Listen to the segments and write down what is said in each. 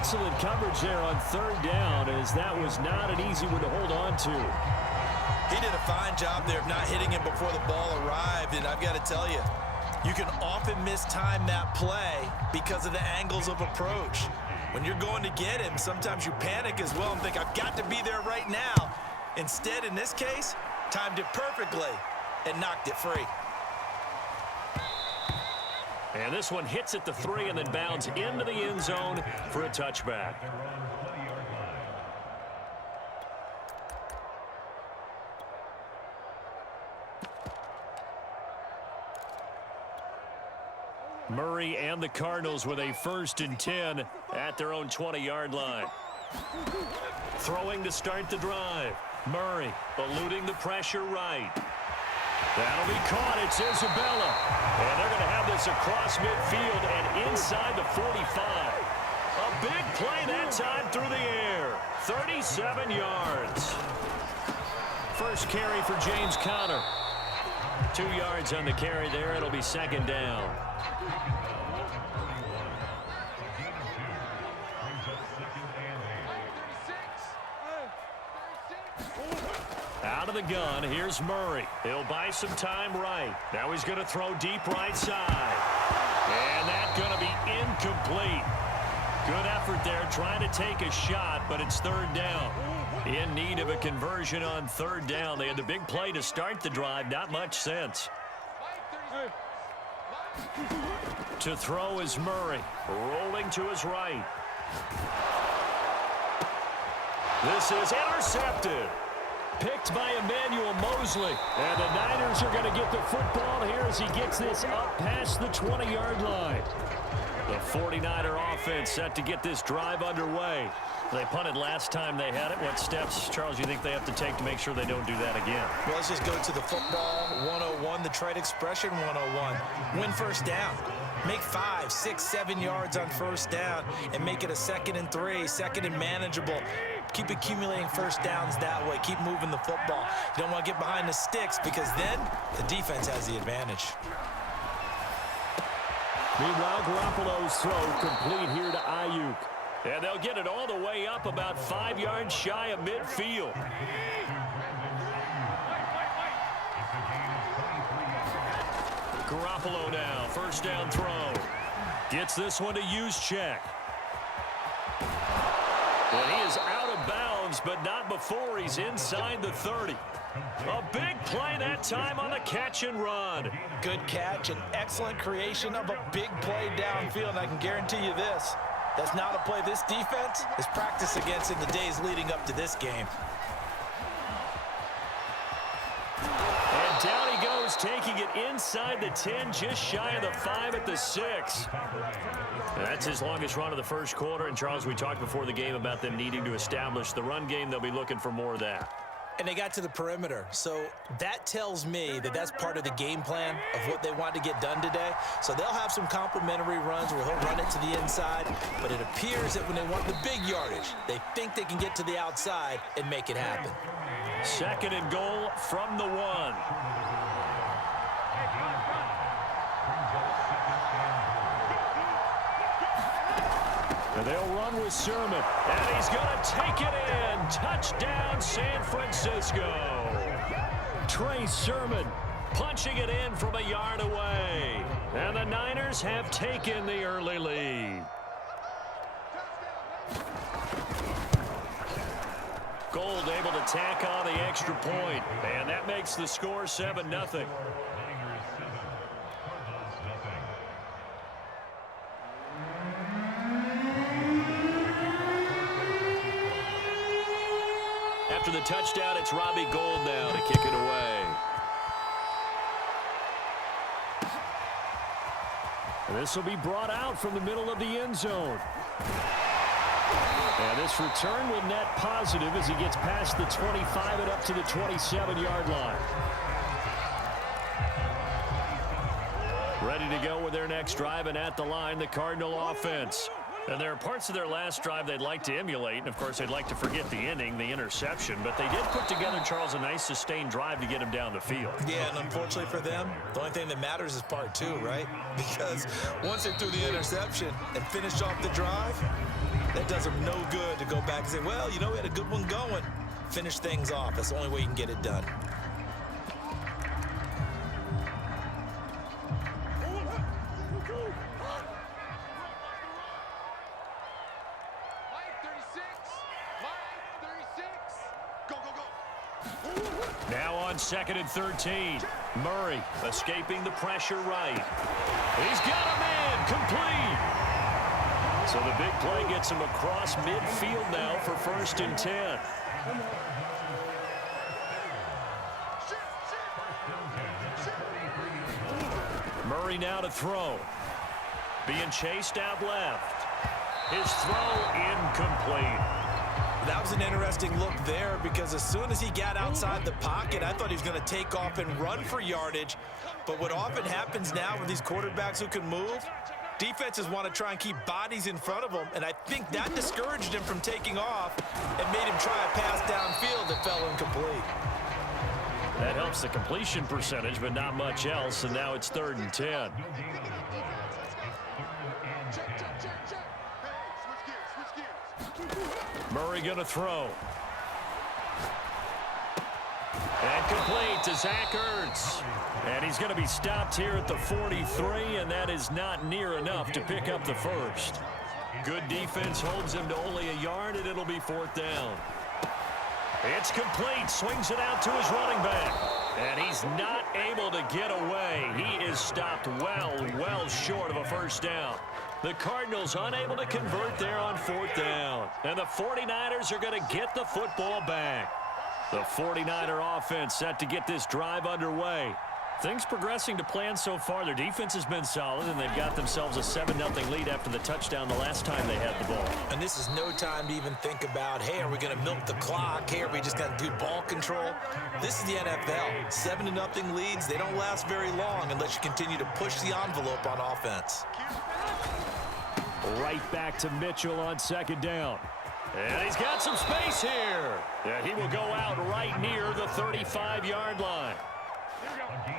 Excellent coverage there on third down, as that was not an easy one to hold on to. He did a fine job there of not hitting him before the ball arrived, and I've got to tell you, you can often mistime that play because of the angles of approach. When you're going to get him, sometimes you panic as well and think, I've got to be there right now. Instead, in this case, timed it perfectly and knocked it free. And this one hits at the 3 and then bounds into the end zone for a touchback. Murray and the Cardinals with a 1st and 10 at their own 20-yard line. Throwing to start the drive. Murray eluding the pressure right. That'll be caught. It's Isabella. And they're going to have this across midfield and inside the 45. A big play that time through the air. 37 yards. First carry for James Conner. 2 yards on the carry there. It'll be 2nd down. Out of the gun, here's Murray. He'll buy some time right. Now he's going to throw deep right side. And that's going to be incomplete. Good effort there trying to take a shot, but it's 3rd down. In need of a conversion on 3rd down. They had the big play to start the drive. Not much sense. To throw is Murray. Rolling to his right. This is intercepted. Picked by Emmanuel Mosley. And the Niners are going to get the football here as he gets this up past the 20-yard line. The 49er offense set to get this drive underway. They punted last time they had it. What steps, Charles, you think they have to take to make sure they don't do that again? Well, let's just go to the football 101, the trade expression 101. Win 1st down. Make 5, 6, 7 yards on 1st down and make it a 2nd and 3, 2nd and manageable. Keep accumulating 1st downs that way. Keep moving the football. You don't want to get behind the sticks because then the defense has the advantage. Meanwhile, Garoppolo's throw complete here to Ayuk. And they'll get it all the way up about 5 yards shy of midfield. Garoppolo now, 1st down throw. Gets this one to Juszczyk. And he is out of bounds, but not before he's inside the 30. A big play that time on the catch and run. Good catch, an excellent creation of a big play downfield. I can guarantee you this. That's not a play this defense is practiced against in the days leading up to this game. And down he goes, taking it inside the 10, just shy of the 5 at the 6. That's his longest run of the 1st quarter. And, Charles, we talked before the game about them needing to establish the run game. They'll be looking for more of that. And they got to the perimeter. So that tells me that that's part of the game plan of what they want to get done today. So they'll have some complementary runs where he'll run it to the inside. But it appears that when they want the big yardage, they think they can get to the outside and make it happen. 2nd and goal from the 1. And they'll run with Sermon. And he's going to take it in. Touchdown, San Francisco. Trey Sermon punching it in from a yard away. And the Niners have taken the early lead. Gold able to tack on the extra point. And that makes the score 7-0. After the touchdown, it's Robbie Gould now to kick it away. And this will be brought out from the middle of the end zone. And this return will net positive as he gets past the 25 and up to the 27-yard line. Ready to go with their next drive, and at the line, the Cardinal offense. And there are parts of their last drive they'd like to emulate. And, of course, they'd like to forget the inning, the interception. But they did put together, Charles, a nice sustained drive to get him down the field. Yeah, and unfortunately for them, the only thing that matters is part two, right? Because once they threw the interception and finished off the drive, that does them no good to go back and say, well, you know, we had a good one going. Finish things off. That's the only way you can get it done. Now on 2nd and 13. Murray escaping the pressure right. He's got a man complete. So the big play gets him across midfield now for 1st and 10. Murray now to throw. Being chased out left. His throw incomplete. That was an interesting look there because as soon as he got outside the pocket, I thought he was going to take off and run for yardage. But what often happens now with these quarterbacks who can move, defenses want to try and keep bodies in front of them, and I think that discouraged him from taking off and made him try a pass downfield that fell incomplete. That helps the completion percentage, but not much else, and now it's 3rd and 10. Murray going to throw. And complete to Zach Ertz. And he's going to be stopped here at the 43, and that is not near enough to pick up the first. Good defense holds him to only a yard, and it'll be 4th down. It's complete. Swings it out to his running back. And he's not able to get away. He is stopped well short of a first down. The Cardinals unable to convert there on 4th down. And the 49ers are going to get the football back. The 49er offense set to get this drive underway. Things progressing to plan so far. Their defense has been solid, and they've got themselves a 7-0 lead after the touchdown the last time they had the ball. And this is no time to even think about, hey, are we going to milk the clock? Hey, are we just going to do ball control? This is the NFL. 7-0 leads, they don't last very long unless you continue to push the envelope on offense. Right back to Mitchell on 2nd down. And he's got some space here. And he will go out right near the 35-yard line.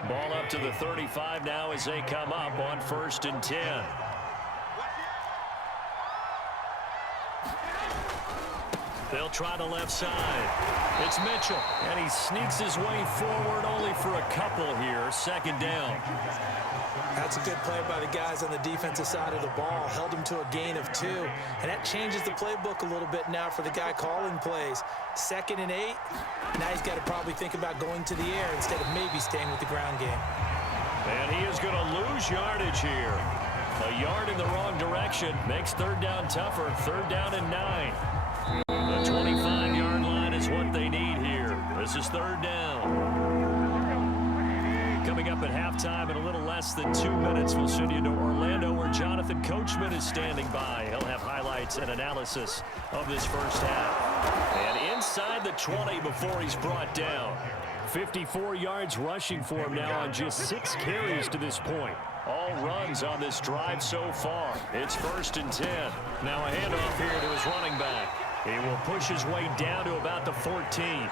Ball up to the 35 now as they come up on 1st and 10. They'll try the left side. It's Mitchell, and he sneaks his way forward only for a couple here. 2nd down. That's a good play by the guys on the defensive side of the ball. Held him to a gain of 2. And that changes the playbook a little bit now for the guy calling plays. 2nd and 8. Now he's got to probably think about going to the air instead of maybe staying with the ground game. And he is going to lose yardage here. A yard in the wrong direction makes 3rd down tougher. 3rd down and 9. The 25-yard line is what they need here. This is 3rd down. Coming up at halftime in a little less than 2 minutes, we'll send you to Orlando where Jonathan Coachman is standing by. He'll have highlights and analysis of this first half. And inside the 20 before he's brought down. 54 yards rushing for him now on just 6 carries to this point. All runs on this drive so far. It's 1st and 10. Now a handoff here to his running back. He will push his way down to about the 14.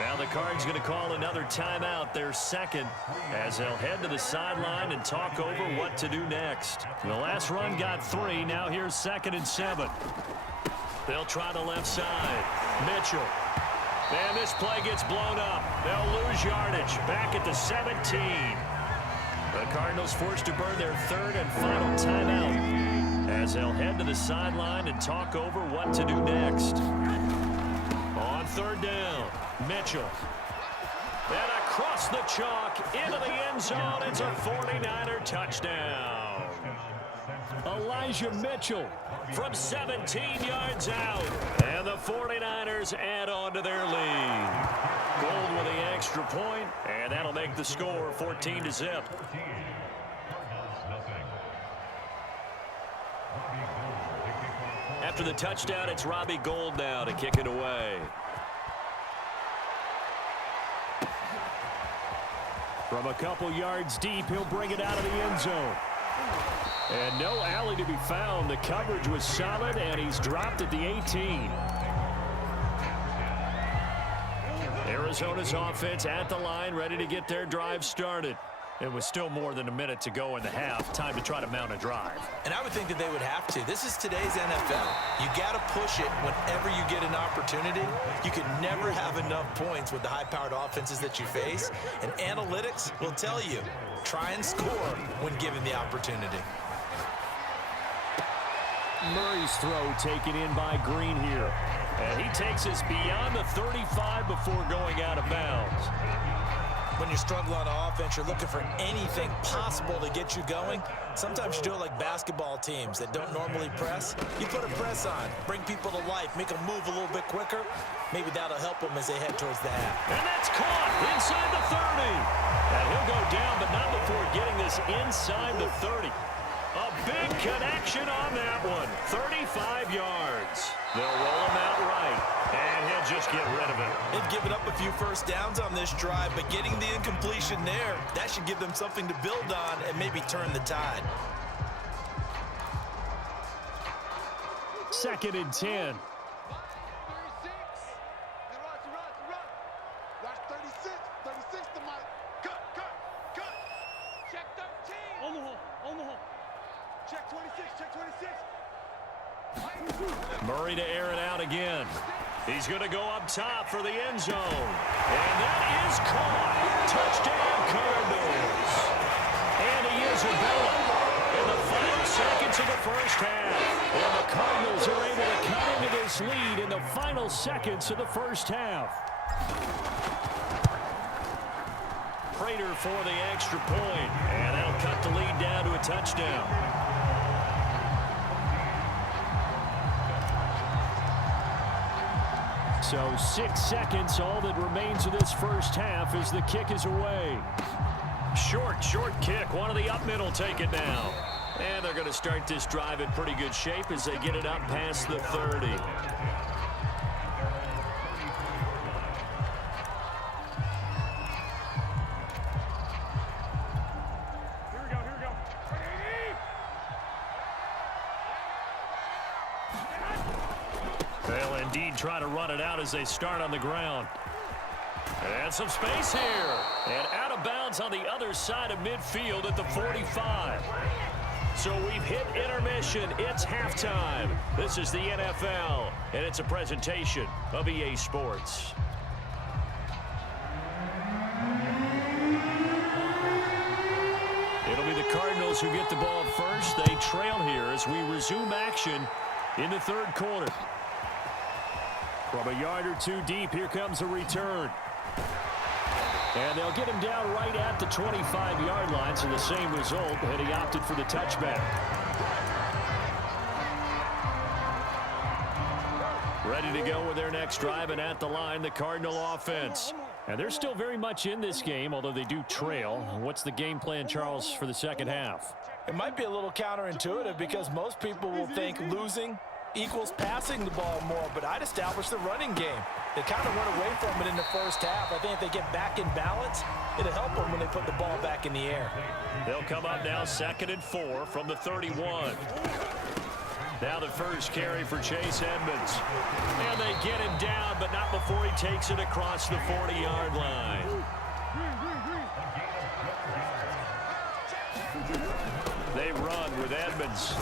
Now the Cards going to call another timeout, their 2nd, as they'll head to the sideline and talk over what to do next. The last run got 3. Now here's 2nd and 7. They'll try the left side. Mitchell. And this play gets blown up. They'll lose yardage. Back at the 17. The Cardinals forced to burn their 3rd and final timeout as they'll head to the sideline and talk over what to do next. On 3rd down, Mitchell. And across the chalk into the end zone. It's a 49er touchdown. Elijah Mitchell from 17 yards out. And the 49ers add on to their lead. Gold with the extra point, and that'll make the score 14-0. After the touchdown, it's Robbie Gould now to kick it away. From a couple yards deep, he'll bring it out of the end zone. And no alley to be found. The coverage was solid, and he's dropped at the 18. Arizona's offense at the line, ready to get their drive started. It was still more than a minute to go in the half. Time to try to mount a drive. And I would think that they would have to. This is today's NFL. You got to push it whenever you get an opportunity. You can never have enough points with the high-powered offenses that you face. And analytics will tell you, try and score when given the opportunity. Murray's throw taken in by Green here. And he takes us beyond the 35 before going out of bounds. When you're struggling on offense, you're looking for anything possible to get you going. Sometimes you do it like basketball teams that don't normally press. You put a press on, bring people to life, make them move a little bit quicker. Maybe that'll help them as they head towards the half. And that's caught inside the 30. And he'll go down, but not before getting this inside the 30. A big connection on that one. 35 yards. They'll roll him out right, and he'll just get rid of it. They've given up a few first downs on this drive, but getting the incompletion there, that should give them something to build on and maybe turn the tide. 2nd and 10. Murray to air it out again. He's going to go up top for the end zone. And that is caught. Touchdown, Cardinals. And he is a bailout in the final seconds of the first half. And the Cardinals are able to cut into this lead in the final seconds of the first half. Prater for the extra point. And that'll cut the lead down to a touchdown. So 6 seconds, all that remains of this first half as the kick is away. Short kick. One of the up middle take it now. And they're going to start this drive in pretty good shape as they get it up past the 30. They'll indeed try to run it out as they start on the ground. And some space here. And out of bounds on the other side of midfield at the 45. So we've hit intermission. It's halftime. This is the NFL, and it's a presentation of EA Sports. It'll be the Cardinals who get the ball first. They trail here as we resume action in the third quarter. From a yard or two deep, here comes a return. And they'll get him down right at the 25-yard line, so the same result, and he opted for the touchback. Ready to go with their next drive, and at the line, the Cardinal offense. And they're still very much in this game, although they do trail. What's the game plan, Charles, for the second half? It might be a little counterintuitive because most people will think losing equals passing the ball more, but I'd establish the running game. They kind of went away from it in the first half. I think if they get back in balance, it'll help them when they put the ball back in the air. They'll come up now 2nd and 4 from the 31. Now the first carry for Chase Edmonds. And they get him down, but not before he takes it across the 40-yard line. They run with Edmonds.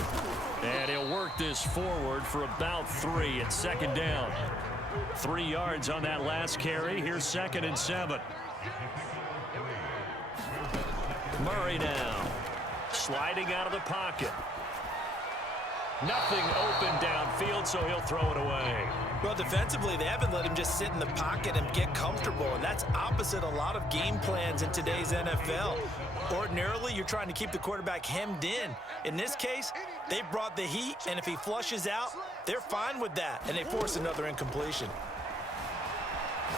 And he'll work this forward for about 3 at 2nd down. 3 yards on that last carry. Here's 2nd and 7. Murray now. Sliding out of the pocket. Nothing open downfield, so he'll throw it away. Well, defensively, they haven't let him just sit in the pocket and get comfortable, and that's opposite a lot of game plans in today's NFL. Ordinarily, you're trying to keep the quarterback hemmed in. In this case, they brought the heat, and if he flushes out, they're fine with that, and they force another incompletion.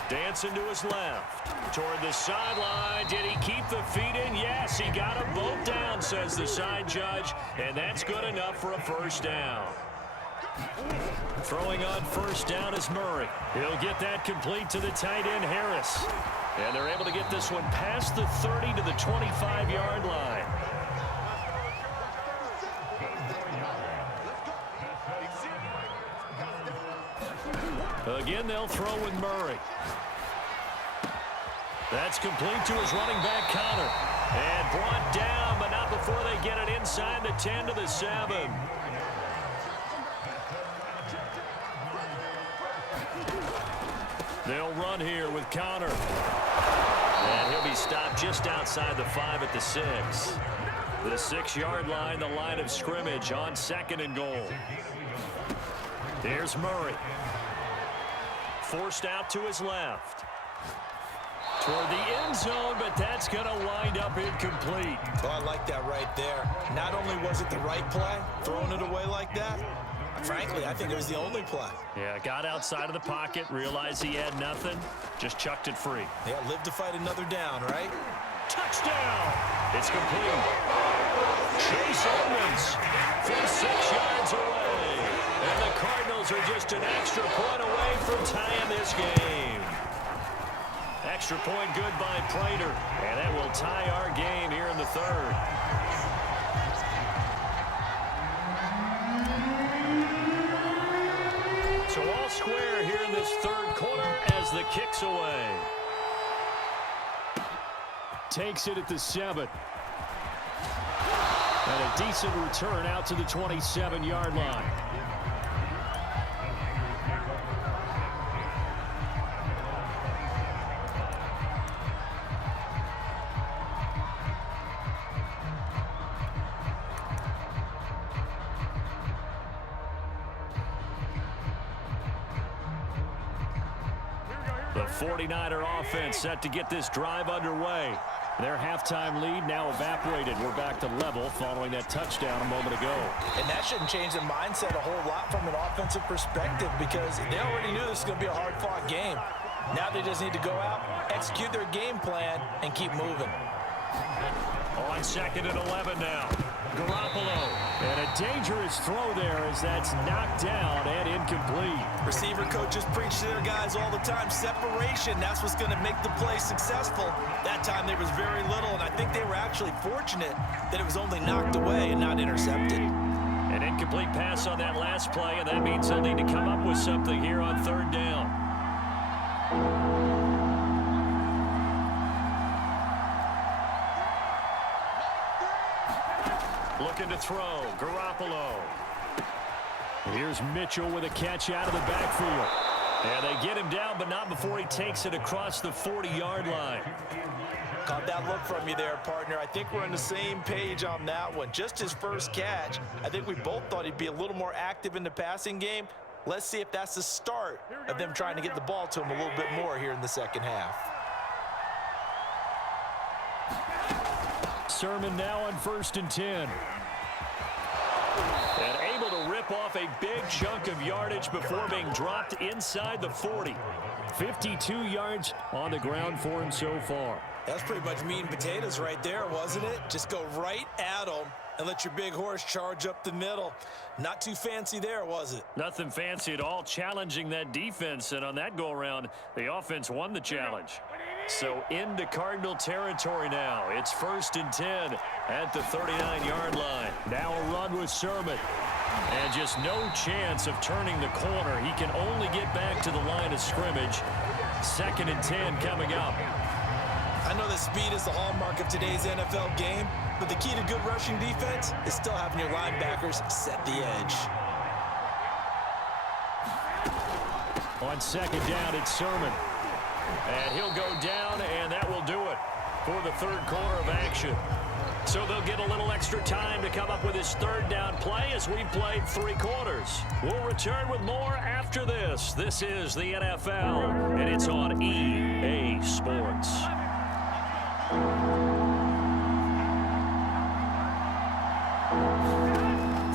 Dancing to his left. Toward the sideline. Did he keep the feet in? Yes, he got them both down, says the side judge, and that's good enough for a first down. Throwing on first down is Murray. He'll get that complete to the tight end, Harris. And they're able to get this one past the 30 to the 25-yard line. Again, they'll throw with Murray. That's complete to his running back, Connor. And brought down, but not before they get it inside the 10 to the 7. They'll run here with Connor. And he'll be stopped just outside the 5 at the 6. The 6-yard line, the line of scrimmage on 2nd and goal. Here's Murray. Forced out to his left. Toward the end zone, but that's going to wind up incomplete. Oh, I like that right there. Not only was it the right play, throwing it away like that, frankly, I think it was the only play. Yeah, got outside of the pocket, realized he had nothing, just chucked it free. Yeah, live to fight another down, right? Touchdown! It's complete. Chase Edmonds from 6 yards away. And the Cardinals are just an extra point away from tying this game. Extra point good by Prater. And that will tie our game here in the 3rd. So all square here in this 3rd quarter as the kick's away. Takes it at the 7. And a decent return out to the 27-yard line. The 49er offense set to get this drive underway. Their halftime lead now evaporated. We're back to level following that touchdown a moment ago. And that shouldn't change the mindset a whole lot from an offensive perspective because they already knew this was going to be a hard-fought game. Now they just need to go out, execute their game plan, and keep moving. On 2nd and 11 now. Garoppolo. And a dangerous throw there as that's knocked down and incomplete. Receiver coaches preach to their guys all the time. Separation, that's what's going to make the play successful. That time there was very little, and I think they were actually fortunate that it was only knocked away and not intercepted. An incomplete pass on that last play, and that means they'll need to come up with something here on 3rd down. Looking to throw. Garoppolo. Here's Mitchell with a catch out of the backfield. And they get him down, but not before he takes it across the 40-yard line. Caught that look from you there, partner. I think we're on the same page on that one. Just his first catch. I think we both thought he'd be a little more active in the passing game. Let's see if that's the start of them trying to get the ball to him a little bit more here in the 2nd half. Sermon now on 1st and 10. And able to rip off a big chunk of yardage before being dropped inside the 40. 52 yards on the ground for him so far. That's pretty much meat and potatoes right there, wasn't it? Just go right at them and let your big horse charge up the middle. Not too fancy there, was it? Nothing fancy at all, challenging that defense. And on that go-around, the offense won the challenge. So into Cardinal territory now. It's 1st and 10 at the 39-yard line. Now a run with Sermon. And just no chance of turning the corner. He can only get back to the line of scrimmage. 2nd and 10 coming up. I know that speed is the hallmark of today's NFL game, but the key to good rushing defense is still having your linebackers set the edge. On 2nd down, it's Sermon. And he'll go down, and that will do it for the 3rd quarter of action. So they'll get a little extra time to come up with his 3rd down play as we've played 3 quarters. We'll return with more after this. This is the NFL, and it's on EA Sports.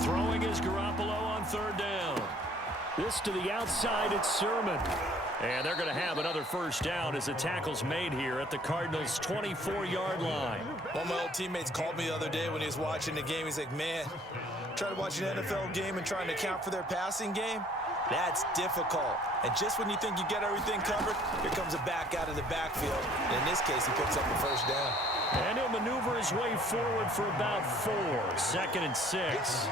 Throwing is Garoppolo on 3rd down. This to the outside, it's Sermon. And they're going to have another 1st down as the tackle's made here at the Cardinals' 24-yard line. One of my old teammates called me the other day when he was watching the game. He's like, man, Try to watch an NFL game and trying to account for their passing game? That's difficult. And just when you think you get everything covered, here comes a back out of the backfield. And in this case, he picks up the first down. And he'll maneuver his way forward for about 4. 2nd and 6.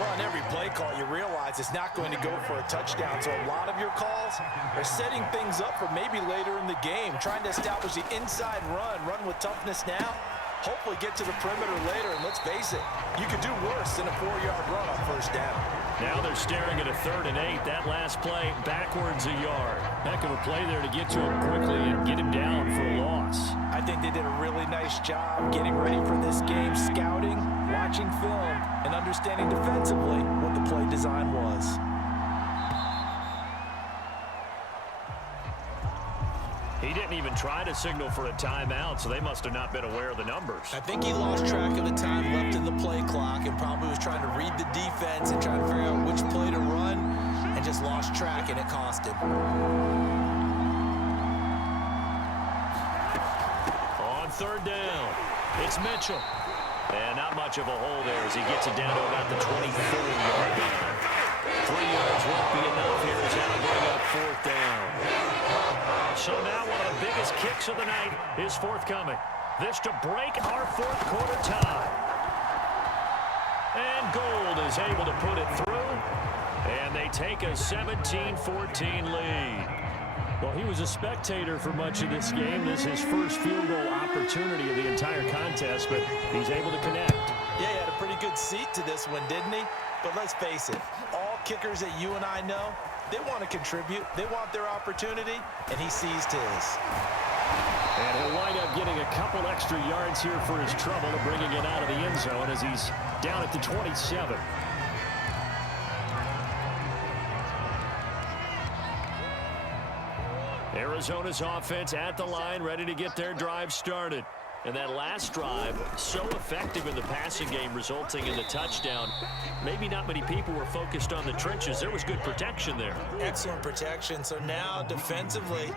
Well, on every play call, you realize it's not going to go for a touchdown. So a lot of your calls are setting things up for maybe later in the game, trying to establish the inside run with toughness now. Hopefully get to the perimeter later, and let's face it, you could do worse than a 4-yard run on first down. Now they're staring at a 3rd and 8. That last play, backwards a yard. Heck of a play there to get to him quickly and get him down for a loss. I think they did a really nice job getting ready for this game, scouting, watching film, and understanding defensively what the play design was. He didn't even try to signal for a timeout, so they must have not been aware of the numbers. I think he lost track of the time left in the play clock and probably was trying to read the defense and trying to figure out which play to run and just lost track, and it cost him. On 3rd down, it's Mitchell. And not much of a hole there as he gets it down to about the 24-yard line. 3 yards won't be enough here as that'll bring up 4th down. So now one of the biggest kicks of the night is forthcoming. This to break our 4th quarter tie. And Gold is able to put it through. And they take a 17-14 lead. Well, he was a spectator for much of this game. This is his first field goal opportunity of the entire contest, but he's able to connect. Yeah, he had a pretty good seat to this one, didn't he? But let's face it, all kickers that you and I know, they want to contribute. They want their opportunity, and he seized his. And he'll wind up getting a couple extra yards here for his trouble and bringing it out of the end zone as he's down at the 27. Arizona's offense at the line, ready to get their drive started. And that last drive, so effective in the passing game, resulting in the touchdown. Maybe not many people were focused on the trenches. There was good protection there. Excellent protection. So now defensively,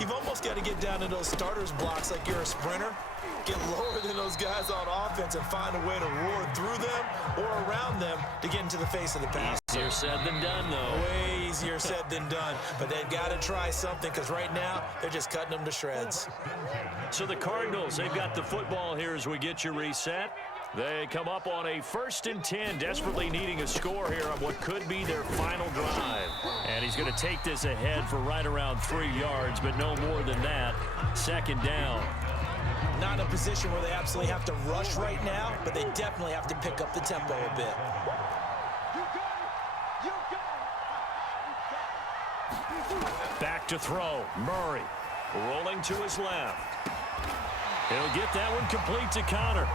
you've almost got to get down to those starters blocks like you're a sprinter. Get lower than those guys on offense and find a way to roar through them or around them to get into the face of the pass. Easier said than done, though. Way easier said than done. But they've got to try something because right now they're just cutting them to shreds. So the Cardinals, they've got the football here as we get you reset. They come up on a 1st and 10, desperately needing a score here on what could be their final drive. And he's going to take this ahead for right around 3 yards, but no more than that. 2nd down. Not in a position where they absolutely have to rush right now, but they definitely have to pick up the tempo a bit. Back to throw. Murray rolling to his left. He'll get that one complete to Connor.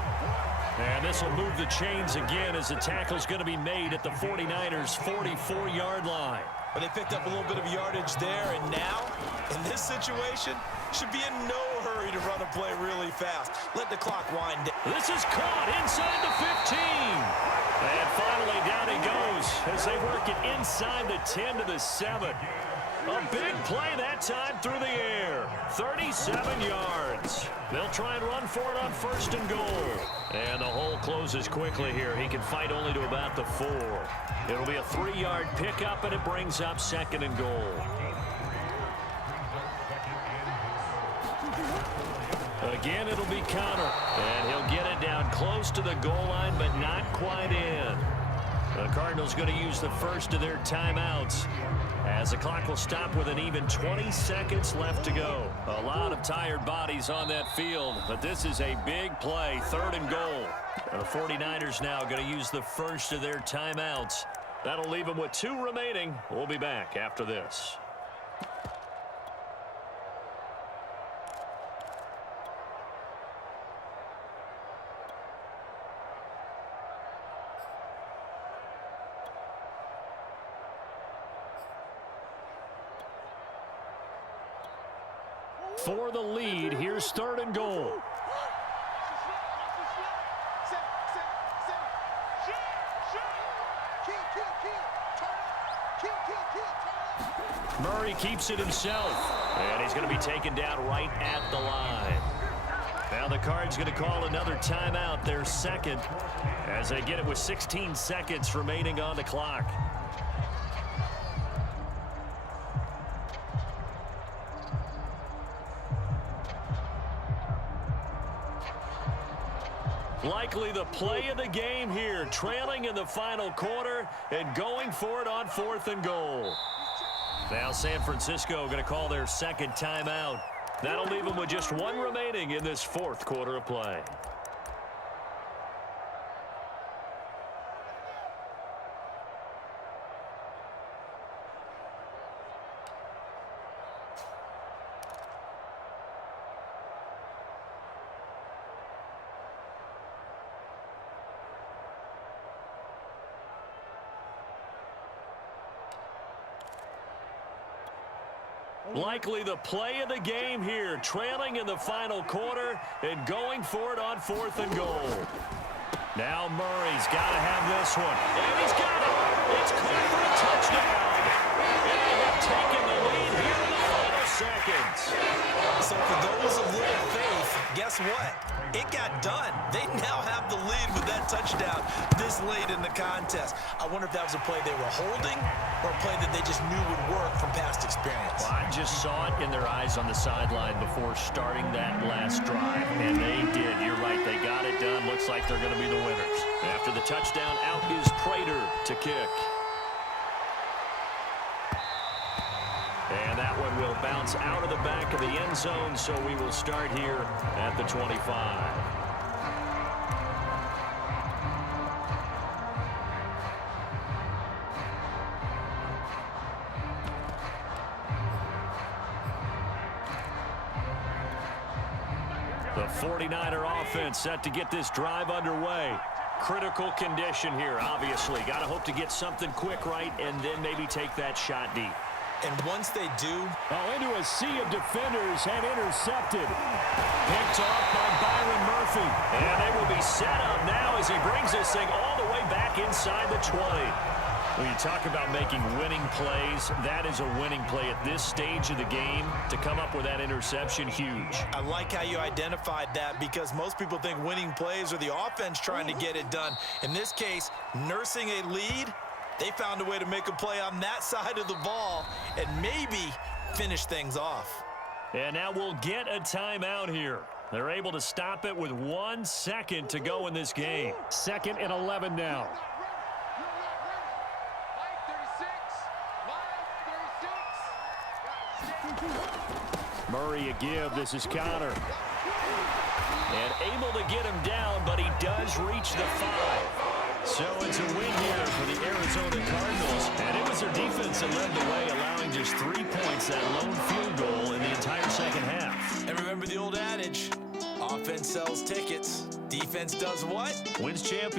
And this will move the chains again as the tackle's going to be made at the 49ers' 44-yard line. But they picked up a little bit of yardage there, and now, in this situation, should be in no hurry to run a play really fast. Let the clock wind down. This is caught inside the 15. And finally down he goes as they work it inside the 10 to the 7. A big play that time through the air. 37 yards. They'll try and run for it on 1st and goal. And the hole closes quickly here. He can fight only to about the 4. It'll be a 3-yard pickup, and it brings up 2nd and goal. Again, it'll be Connor. And he'll get it down close to the goal line, but not quite in. The Cardinals going to use the first of their timeouts as the clock will stop with an even 20 seconds left to go. A lot of tired bodies on that field, but this is a big play, 3rd and goal. The 49ers now going to use the first of their timeouts. That'll leave them with 2 remaining. We'll be back after this. For the lead, here's 3rd and goal. Murray keeps it himself, and he's going to be taken down right at the line. Now the Cards going to call another timeout, their second, as they get it with 16 seconds remaining on the clock. Likely the play of the game here, trailing in the final quarter and going for it on 4th and goal. Now San Francisco going to call their second timeout. That'll leave them with just one remaining in this 4th quarter of play. Likely the play of the game here, trailing in the final quarter and going for it on 4th and goal. Now Murray's got to have this one. And he's got it. It's caught for a touchdown. And they have taken the lead here in the final seconds. So for those of little faith, guess what? It got done. They now have the lead with that touchdown this late in the contest. I wonder if that was a play they were holding or a play that they just knew would work from past experience. Well, I just saw it in their eyes on the sideline before starting that last drive, and they did. You're right. They got it done. Looks like they're going to be the winners. After the touchdown, out is Prater to kick. And that one will bounce out of the back of the end zone, so we will start here at the 25. The 49er offense set to get this drive underway. Critical condition here, obviously. Got to hope to get something quick right and then maybe take that shot deep. And once they do, into a sea of defenders and intercepted. Picked off by Byron Murphy. And they will be set up now as he brings this thing all the way back inside the 20. When you talk about making winning plays, that is a winning play at this stage of the game. To come up with that interception, huge. I like how you identified that because most people think winning plays are the offense trying to get it done. In this case, nursing a lead, they found a way to make a play on that side of the ball and maybe finish things off. And now we'll get a timeout here. They're able to stop it with 1 second to go in this game. 2nd and 11 now. Murray a give. This is Connor. And able to get him down, but he does reach the 5. So it's a win here for the Arizona Cardinals. And it was their defense that led the way, allowing just 3 points, that lone field goal in the entire second half. And remember the old adage, offense sells tickets. Defense does what? Wins champions.